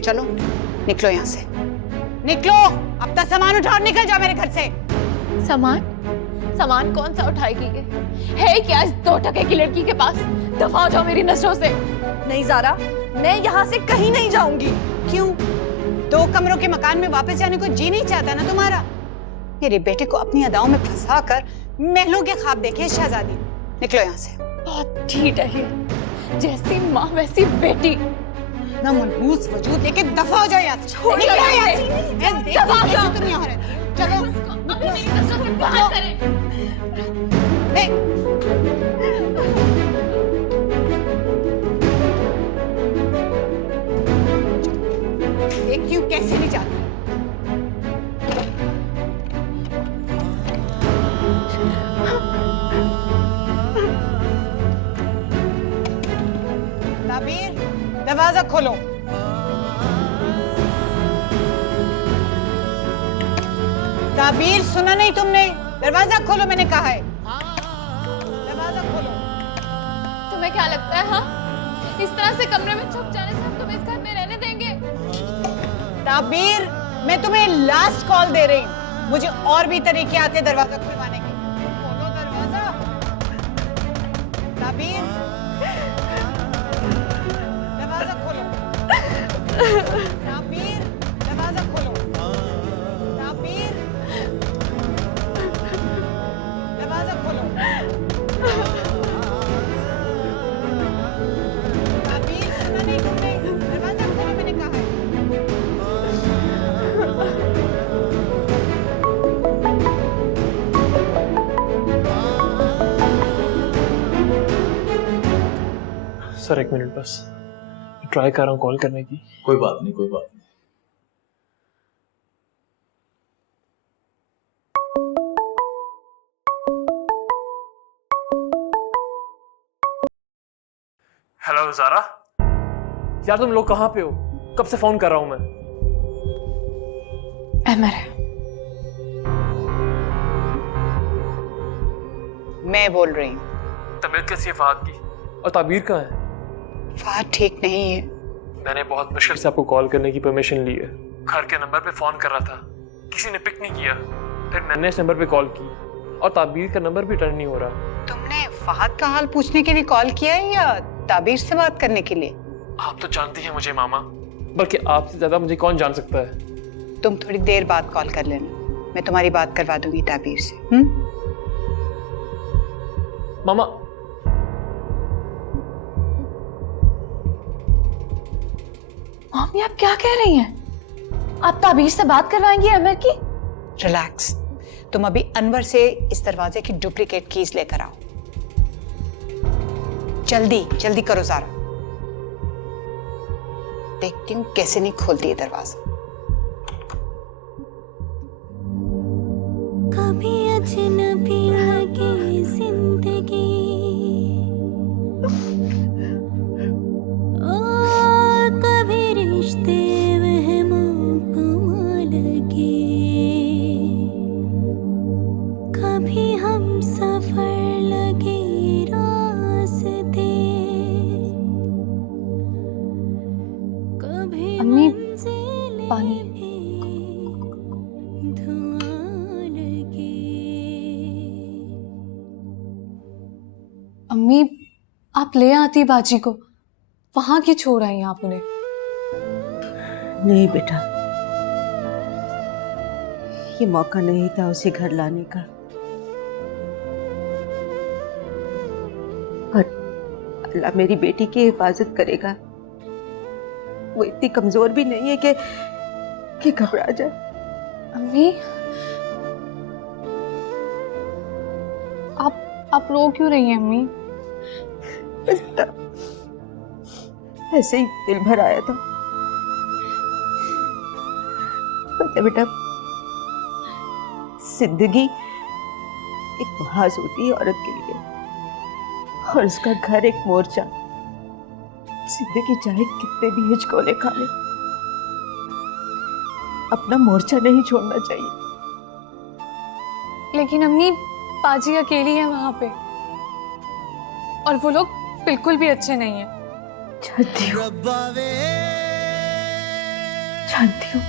चलो निकलो यहाँ से, निकलो। अपना सामान उठाओ और निकल जाओ मेरे घर से। सामान कौन सा उठाएगी? है क्या इस 2 टके की लड़की के पास? दफा हो जाओ मेरी नजरों से। नहीं ज़ारा, मैं यहाँ से कहीं नहीं जाऊंगी। क्यों? 2 कमरों के मकान में वापस जाने को जी नहीं चाहता ना तुम्हारा? मेरे बेटे को अपनी अदाओं में फंसा कर महलों के ख्वाब देखे शहजादी। निकलो यहाँ से। बहुत ढीठ है ये, जैसी माँ वैसी बेटी। ना मनहूस वजूद लेके दफा हो जाओ यहाँ से। निकलो यहाँ से। मैं देखती हूँ कैसे तुम यहाँ रहती हो। चलो अभी मेरी नजरों से बाहर करें। देखती हूँ कैसे नहीं जाती। ताबीर, दरवाजा खोलो। ताबीर, सुना नहीं तुमने? दरवाजा खोलो, मैंने कहा है। दरवाजा खोलो। तुम्हें क्या लगता है हाँ? इस तरह से कमरे में छुप जाने से हम तुम्हें इस घर में रहने देंगे? ताबीर, मैं तुम्हें लास्ट कॉल दे रही हूँ। मुझे और भी तरीके आते हैं दरवाजा खुलवाने के। खोलो दरवाजा। ताबीर, दरवाजा खोलो। ताबीर, दरवाजा खोलो। ताबीर, दरवाजा खोलो। ताबीर, सुना नहीं तुमने? दरवाजा खोलो, मैंने कहा है। सर 1 मिनट बस, ट्राई कर रहा हूँ कॉल करने की। कोई बात नहीं, कोई बात नहीं। हेलो ज़ारा, यार तुम लोग कहाँ पे हो? कब से फोन कर रहा हूँ मैं। अमर है। मैं बोल रही हूँ। तबीयत कैसी है फहद की? और ताबीर कहाँ है? फहद ठीक नहीं है। मैंने बहुत मुश्किल से आपको कॉल करने की परमिशन ली है। घर के नंबर पे फोन कर रहा था, किसी ने पिक नहीं किया। फिर मैंने इस नंबर पे कॉल की और ताबीर का नंबर भी टर्न नहीं हो रहा। तुमने फहद का हाल पूछने के लिए कॉल किया है या ताबीर से बात करने के लिए? आप तो जानती हैं मुझे मामा, बल्कि आपसे ज्यादा मुझे कौन जान सकता है। तुम थोड़ी देर बाद कॉल कर लेना, मैं तुम्हारी बात करवा दूंगी ताबीर से। मामा, मम्मी आप क्या कह रही हैं? आप ताबीर से बात करवाएंगी अमर की? रिलैक्स, तुम अभी अनवर से इस दरवाजे की डुप्लीकेट कीज लेकर आओ। जल्दी जल्दी करो ज़ारा। देखती हूँ कैसे नहीं खोलती है दरवाजा। कभी अजनबी लगे जिंदगी, ओ कभी रिश्ते वहमों को लगे, कभी हम सफर लगे रास्ते, कभी अम्मी, मंजिलें पानी। धुआं लगे। अम्मी आप ले आती बाजी को, वहां क्यों छोड़ आई आप उन्हें? नहीं बेटा, ये मौका नहीं था उसे घर लाने का। पर अल्लाह मेरी बेटी की हिफाजत करेगा। वो इतनी कमजोर भी नहीं है कि घबरा जाए। अम्मी आप रो क्यों रही हैं अम्मी? बेटा, ऐसे ही दिल भर आया था। पता बेटा, जिंदगी एक महाज होती है औरत के लिए, और उसका घर एक मोर्चा। जिंदगी चाहे कितने भी हिचकोले खा ले, अपना मोर्चा नहीं छोड़ना चाहिए। लेकिन अम्मी पाजी अकेली है वहां पे, और वो लोग बिल्कुल भी अच्छे नहीं है। चाहती हूँ जानती हूँ,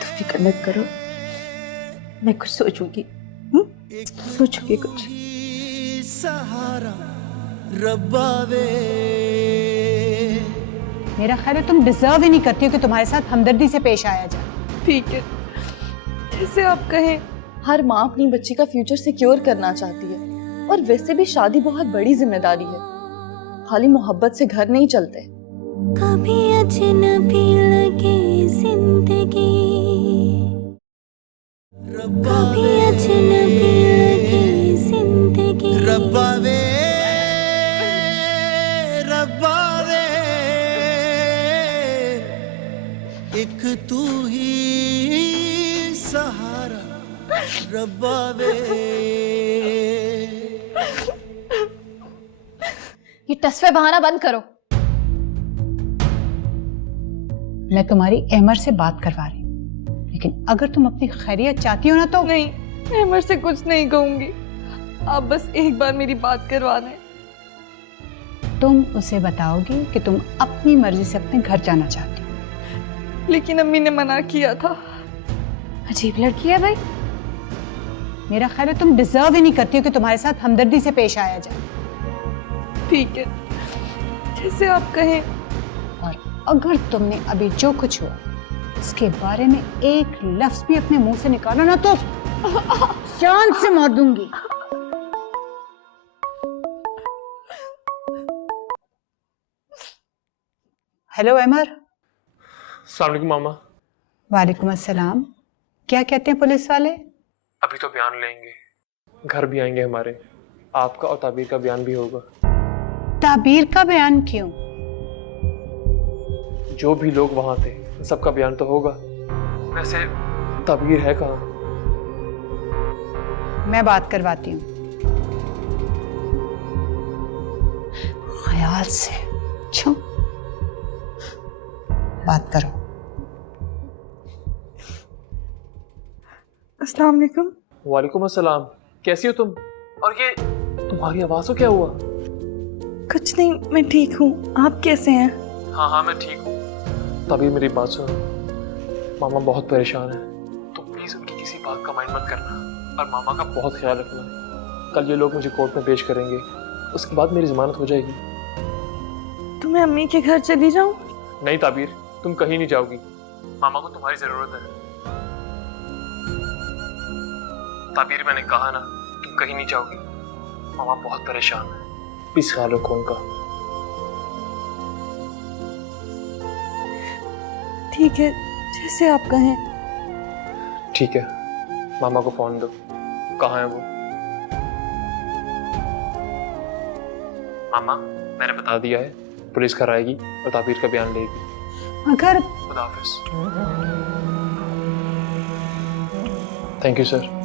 तुम फिक्र मत करो, मैं कुछ सोचूंगी। सोचूंगी कुछ। सहारा रब्बा वे। मेरा ख्याल है तुम डिजर्व ही नहीं करती हो कि तुम्हारे साथ हमदर्दी से पेश आया जाए। ठीक है, जैसे आप कहें। हर माँ अपनी बच्ची का फ्यूचर सिक्योर करना चाहती है, और वैसे भी शादी बहुत बड़ी जिम्मेदारी है। खाली मोहब्बत से घर नहीं चलते। कभी अजनबी लगे जिंदगी, कभी अजनबी लगे जिंदगी। रब्बा वे रब्बा वे, एक तू ही सहारा रब्बा वे। ये टसवे बहाना बंद करो। मैं तुम्हारी अहमर से बात करवा रही हूँ, लेकिन अगर तुम अपनी खैरियत चाहती हो ना तो नहीं, मैं अमर से कुछ नहीं कहूंगी। आप बस एक बार मेरी बात करवा दें। तुम उसे बताओगी कि तुम अपनी मर्जी से अपने घर जाना चाहती हो। लेकिन अम्मी ने मना किया था। अजीब लड़की है भाई। मेरा ख्याल है तुम डिजर्व ही नहीं करती हो कि तुम्हारे साथ हमदर्दी से पेश आया जाए। ठीक है, जैसे आप कहें। और अगर तुमने अभी जो कुछ हुआ इसके बारे में एक लफ्ज भी अपने मुंह से निकाला ना तो जान से मार दूंगी। हेलो अमर। अस्सलाम वालेकुम मामा। वालेकुम अस्सलाम। क्या कहते हैं पुलिस वाले? अभी तो बयान लेंगे, घर भी आएंगे हमारे, आपका और ताबीर का बयान भी होगा। ताबीर का बयान क्यों? जो भी लोग वहां थे सबका बयान तो होगा। वैसे ताबीर है कहाँ? मैं बात करवाती हूँ। ख्याल से छो बात करो। अस्सलाम वालेकुम। वालेकुम अस्सलाम। कैसी हो तुम? और ये तुम्हारी आवाज को क्या हुआ? कुछ नहीं, मैं ठीक हूँ। आप कैसे हैं? हाँ मैं ठीक हूँ। तभी मेरी बात सुनो, मामा बहुत परेशान है, तो प्लीज उनकी किसी बात का माइंड मत करना और मामा का बहुत ख्याल रखना। कल ये लोग मुझे कोर्ट में पेश करेंगे, उसके बाद मेरी जमानत हो जाएगी। तो मैं अम्मी के घर चली जाऊँ? नहीं ताबीर, तुम कहीं नहीं जाओगी, मामा को तुम्हारी जरूरत है। ताबीर मैंने कहा ना, तुम कहीं नहीं जाओगी, मामा बहुत परेशान है, प्लीज ख्याल रखो उनका। ठीक है, जैसे आप कहें। ठीक है, मामा को फोन दो। कहाँ है वो? मामा मैंने बता दिया है, पुलिस घर आएगी और ताबीर का बयान लेगी। अगर खुदा हाफिज। Thank you sir.